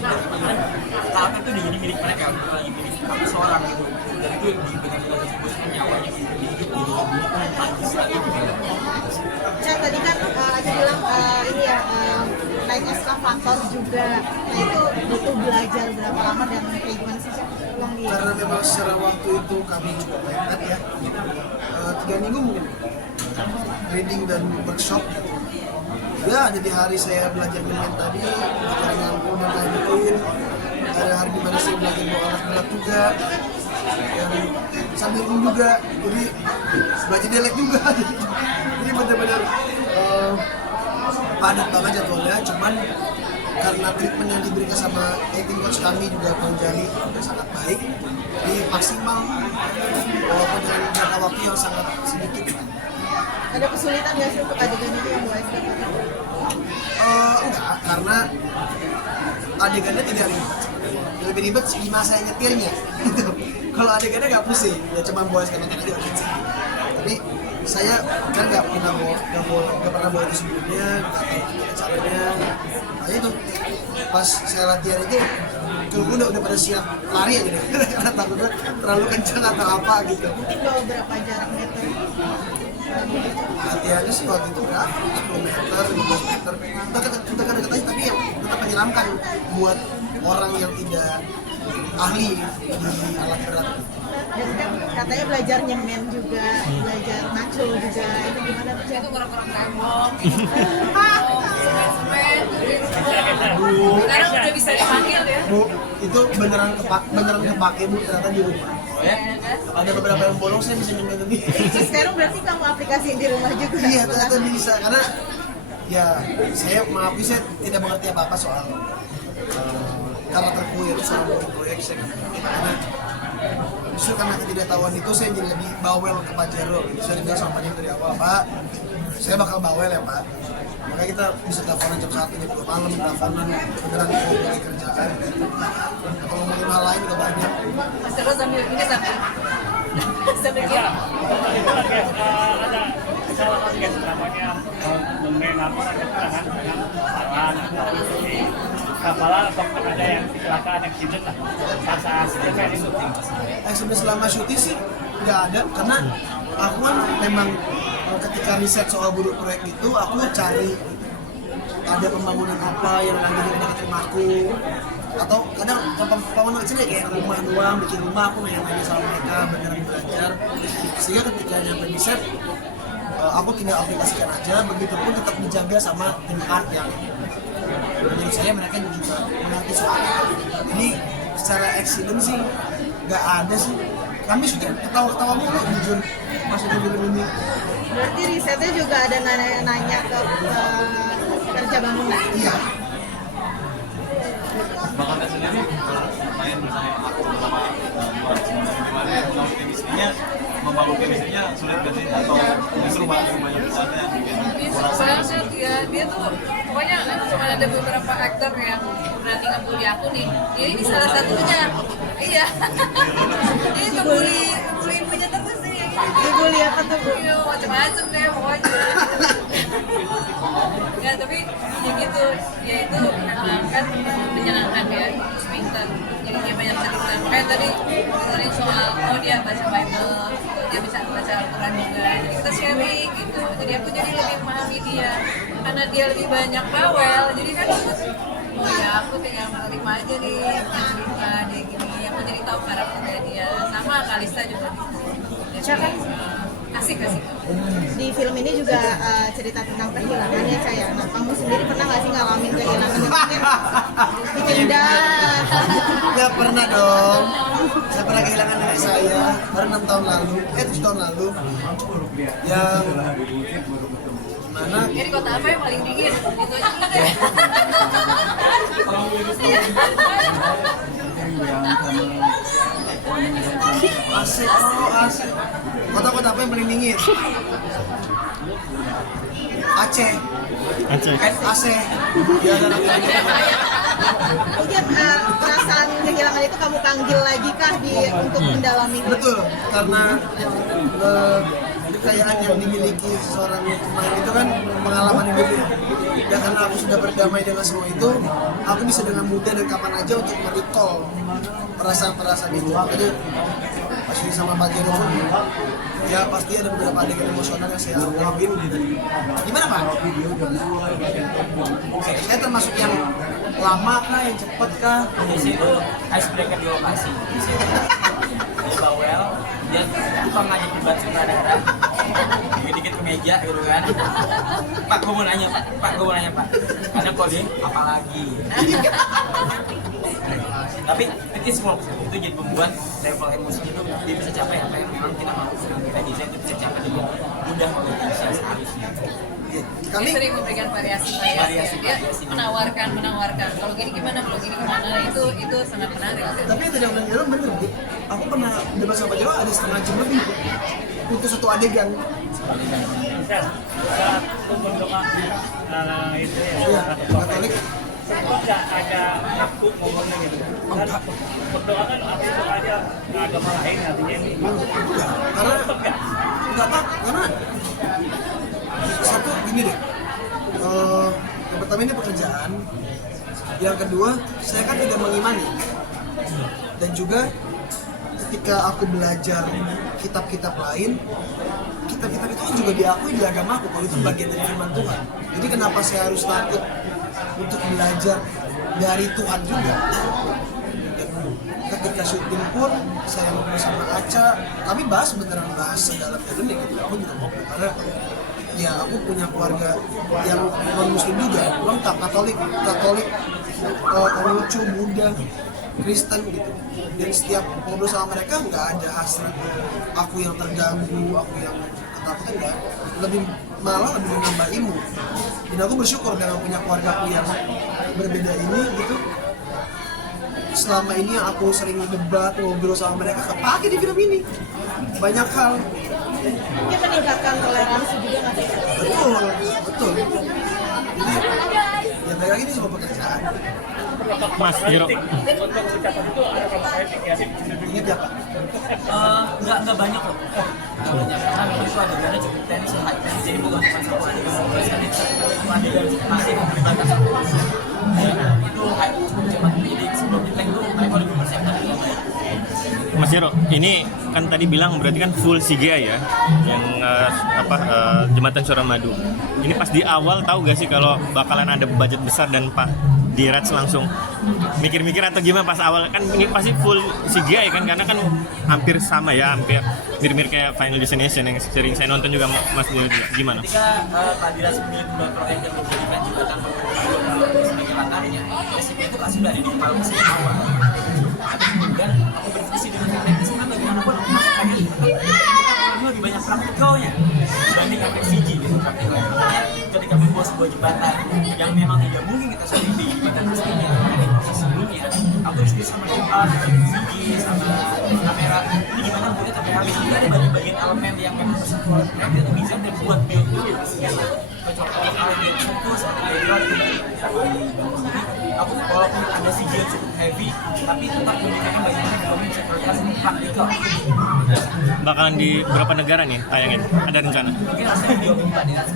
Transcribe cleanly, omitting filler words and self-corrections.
karena itu jadi milik mereka, bukan lagi milik satu seorang gitu. Dan itu benar-benar disebutkan nyawanya hidup di dunia tak bisa gitu. Cak, tadi kan Aca bilang ini ya naik eskavator juga. Nah itu butuh belajar berapa lama dan kayak gimana sih Cak? Ulang dia. Karena memang secara waktu itu kami cukup mepet ya, 3 minggu mungkin reading dan workshop. Ya, jadi hari saya belajar main tadi, belajar nyampu dan lain-lain. Ada hari di mana saya belajar bawa alat berat juga, yang sambil juga, jadi belajar dialek juga. Jadi benar-benar padat banget jadwalnya. Cuman karena treatment yang diberikan sama acting coach kami juga Bang Jali juga sangat baik, jadi maksimal walaupun dengan jangka waktu yang sangat sedikit. Ada kesulitan nggak sih untuk adegan itu yang bawa eskavator? Enggak, karena adegannya tidak ribet. Yang lebih ribet gimana saya nyetirnya gitu. Kalau adegannya nggak pusing, ya cuma bawa eskavator aja gitu. Tapi saya kan nggak pernah bawa itu sebelumnya, nggak tahu gimana caranya. Nah itu pas saya latihan itu kalau udah pada siap lari aja deh karena takutnya terlalu kencang atau apa gitu. Mungkin bawa berapa jarak meter? Latihannya sih waktu itu berapa? 10 meter, 15 meter. Kita deket aja tapi yang tetap menyeramkan buat orang yang tidak ahli di alat berat. Dan kan katanya belajar nyemen juga, belajar nacho juga. Itu gimana tuh Cak? Itu kurang-kurang tembok, semen. Sekarang udah bisa dipanggil ya. Bu, itu beneran kepake Bu ternyata di rumah. Ya kan? Ada beberapa yang bolong saya bisa nyemen ini. Terus sekarang berarti kamu aplikasiin di rumah juga? Iya ternyata bisa karena ya saya maaf saya tidak mengerti apa-apa soal karakter queer soal proyek saya nggak mengerti karena justru karena ketidaktahuan itu saya jadi lebih bawel ke Pak Jero. Saya bilang sama Pak Jero dari awal, Pak saya bakal bawel ya Pak, makanya kita bisa teleponan jam 1 jam 2 malam, teleponan beneran ngobrol kerjaan atau ngomongin hal lain juga banyak. Mas Terus sambil ini sambil Itu lagi ada salah satu yang namanya memberi laporan keterangan dengan kesalahan atau di kapalan atau ada yang kecelakaan accident lah masa aslinya di syuting. Sebenarnya selama syuting sih nggak ada karena aku kan memang ketika riset soal buruk proyek itu aku cari ada pembangunan apa yang lagi di dekat rumahku atau kadang pembangunan kecil ya kayak rumah doang, bikin rumah aku nanya-nanya sama mereka beneran belajar sehingga ketika nyampe di set aku tinggal aplikasikan aja, begitupun tetap dijaga sama tim art yang menurut saya mereka juga mengerti soal itu. Jadi secara accident sih nggak ada sih, kami sudah ketawa-ketawa mulu jujur maksudnya film ini. Berarti risetnya juga ada nanya ke kerja bangunan? Iya. Bakatnya sendiri main misalnya aku bersama gimana membangun chemistry-nya, membangun chemistry-nya sulit gak sih atau justru banyak pesannya yang bikin saya lihat dia tuh pokoknya cuma ada beberapa aktor yang berani ngebully aku nih. Ini salah satunya. Iya. Ini ngebully ibunya terus sih. Dibully apa tuh Bu? Iya, macam-macam deh pokoknya. Ya tapi ya gitu, ya itu memang kan menyenangkan ya, pintar. Jadi dia banyak cerita. Kayak tadi soal dia baca Bible, dia bisa baca Al-Quran juga. Jadi kita sharing gitu. Jadi aku jadi lebih memahami dia karena dia lebih banyak bawel. Jadi kan oh ya aku tinggal menerima aja nih cerita dia gini. Aku jadi tahu karakternya dia. Sama Kalista juga. Siapa? Asik. Di film ini juga cerita tentang kehilangan ya Cak ya. Nah kamu sendiri pernah nggak sih ngalamin kehilangan yang mungkin bikin dah? Ya pernah dong. Saya pernah kehilangan nenek saya baru 6 tahun lalu, 7 tahun lalu. Yang mana? Jadi kota apa yang paling dingin? Itu aja dulu deh. Asik, asik. Kota-kota apa yang paling dingin? Aceh. Aceh. Ya, Mungkin perasaan kehilangan itu kamu panggil lagi kah untuk mendalami? betul, karena kekayaan yang dimiliki seorang pemain itu kan pengalaman hidupnya. Dan karena aku sudah berdamai dengan semua itu, aku bisa dengan mudah dan kapan aja untuk merecall perasaan-perasaan itu. Jadi pas ini sama Pak Jero pun, ya pasti ada beberapa adegan emosional yang saya alami. Gimana Pak? Saya termasuk yang lama kah, yang cepat kah? Di situ icebreaker di lokasi. Di situ di bawel, dia tukang ngajak debat sutradara. Dikit-dikit ke meja gitu kan. Pak, gue mau nanya Pak. Karena kode apalagi. Tapi itu semua itu jadi membuat level emosi itu dia bisa capai apa yang memang kita mau. Kita desain itu bisa capai dengan mudah menjadi seharusnya. Kami Dia sering memberikan variasi. Dia menawarkan. Kalau gini gimana, itu sangat menarik. tapi yang tadi aku bilang Jero bener Bu. Aku pernah debat sama Pak Jero ada setengah jam lebih untuk satu adegan. Bisa saat berdoa itu Iya, ya Katolik. kok nggak ada takut ngomongnya gitu kan berdoa kan artinya aja agama lain artinya ini Karena nggak tak, karena satu gini deh. Yang pertama ini pekerjaan. Yang kedua, saya kan tidak mengimani. Dan juga ketika aku belajar kitab-kitab lain, kitab-kitab itu kan juga diakui di agamaku kalau itu bagian dari firman Tuhan. Jadi kenapa saya harus takut untuk belajar dari Tuhan juga? Dan ketika syuting pun saya ngobrol sama Aca, kami beneran bahas sedalam dalamnya gitu. Aku juga ngobrol karena ya aku punya keluarga yang non muslim juga, lengkap Katolik, lucu, Buddha, Kristen gitu. Dan setiap ngobrol sama mereka nggak ada hasrat aku yang terganggu, aku yang ketakutan, nggak. Malah lebih menambah ilmu. Dan aku bersyukur dengan punya keluarga aku yang berbeda ini gitu. Selama ini yang aku sering debat, ngobrol sama mereka kepake di film ini. Banyak hal. Dia meningkatkan toleransi juga nggak sih? Betul. Jadi, ya balik lagi ini semua pekerjaan. Mas Jero untuk ucapan itu ada kalau politik ya sih Ingat ya Pak? nggak banyak kok. Karena memang itu adegannya cukup tensi, high tensi. Jadi bukan cuma satu adegan, terus kan itu adegan masih melibatkan satu person. Itu high cukup cepat. Jadi sebelum di take tuh mereka udah mempersiapkan itu. Mas Jero, ini kan tadi bilang berarti kan full CGI ya, yang Jembatan Suramadu. Ini pas di awal tahu gak sih kalau bakalan ada budget besar dan Pak Diraj langsung mikir-mikir atau gimana pas awal? Kan ini pasti full CGI kan, karena kan hampir sama ya, hampir mirip-mirip kayak Final Destination yang sering saya nonton juga. Mas Jero, gimana? Ketika Pak Diraj memilih dua proyek yang menjadikan Jembatan Suramadu sebagai latarnya, resiko itu pasti udah ada di kepala saya awal. Dan aku berdiskusi dengan mereka sekarang bagaimanapun aku masih pengen lebih banyak praktikalnya dibanding pakai CG gitu. Makanya ketika membuat sebuah jembatan yang memang tidak mungkin kita sendiri di jembatan aslinya dari proses sebelumnya, aku diskusi sama CG sama kamera ini gimana buatnya tapi habis juga ada bagian elemen yang memang mereka itu bisa buat build kecuali yang fokus aku walaupun ada CG yang cukup heavy tapi tetap menunjukkan bagaimana film bisa berkelas praktikal. Bakalan di berapa negara nih tayangin? Ada rencana? Mungkin rasanya video Pak Diraj